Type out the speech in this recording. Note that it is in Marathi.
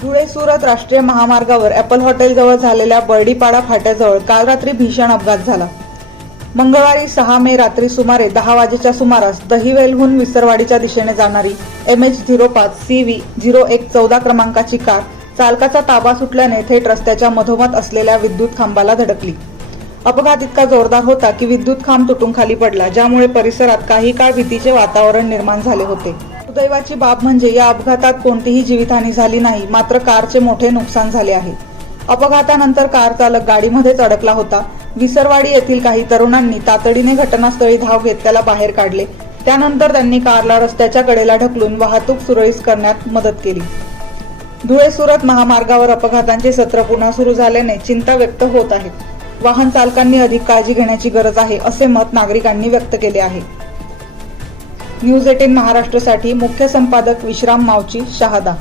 धुळे सुरत राष्ट्रीय महामार्गावर ॲपल हॉटेलजवळ झालेल्या बर्डीपाडा फाट्याजवळ काल रात्री भीषण अपघात झाला. मंगळवारी सहा मे रात्री सुमारे दहा वाजेच्या सुमारास दहिवेलहून विसरवाडीच्या दिशेने जाणारी एम एच झिरो पाच सी व्ही झिरो एक चौदा क्रमांकाची कार चालकाचा ताबा सुटल्याने थेट रस्त्याच्या मधोमध असलेल्या विद्युत खांबाला धडकली. अपघात इतका जोरदार होता की विद्युत खांब तुटून खाली पडला ज्यामुळे परिसरात काही काळ भीतीचे वातावरण निर्माण झाले होते. सुदैवाची बाब म्हणजे या अपघातात कोणतीही जीवितहानी झाली नाही मात्र कारचे मोठे नुकसान झाले आहे. अपघातानंतर कार चालक गाडीमध्येच अडकला होता. विसरवाडी येथील काही तरुणांनी तातडीने घटनास्थळी धाव घेत त्याला बाहेर काढले. त्यानंतर त्यांनी कारला रस्त्याच्या कडेला ढकलून वाहतूक सुरळीत करण्यात मदत केली. धुळे सुरत महामार्गावर अपघातांचे सत्र पुन्हा सुरू झाल्याने चिंता व्यक्त होत आहे. वाहन चालकांनी अधिक काळजी घेण्याची गरज आहे असे मत नागरिकांनी व्यक्त केले आहे. न्यूज एटीन महाराष्ट्रसाठी मुख्य संपादक विश्राम मावची शहादा.